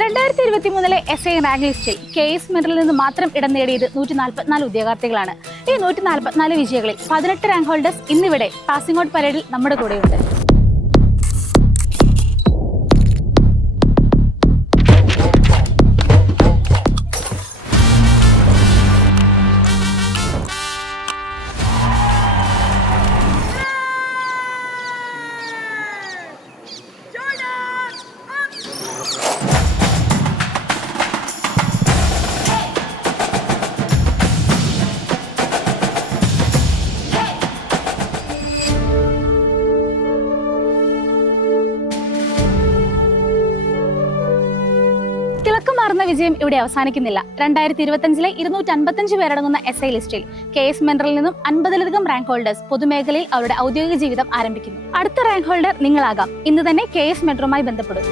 2023 SI rank ലിസ്റ്റിൽ KS Merrill നിന്ന് മാത്രം ഇടം നേടിയത് 144 ഉദ്യോഗാർത്ഥികളാണ്. ഈ 144 വിജയികളിൽ 18 റാങ്ക് ഹോൾഡേഴ്സ് ഇന്നിവിടെ പാസിംഗ് ഔട്ട് പരേഡിൽ നമ്മുടെ കൂടെയുണ്ട്. തിളക്കമാർന്ന വിജയം ഇവിടെ അവസാനിക്കുന്നില്ല. 2025 255 പേരടങ്ങുന്ന SI ലിസ്റ്റിൽ KS മെറിൽ നിന്നും 50-ലധികം റാങ്ക് ഹോൾഡേഴ്സ് പൊതുമേഖലയിൽ അവരുടെ ഔദ്യോഗിക ജീവിതം ആരംഭിക്കുന്നു. അടുത്ത റാങ്ക് ഹോൾഡർ നിങ്ങളാകാം. ഇന്ന് തന്നെ KS മെട്രോയുമായി ബന്ധപ്പെടും.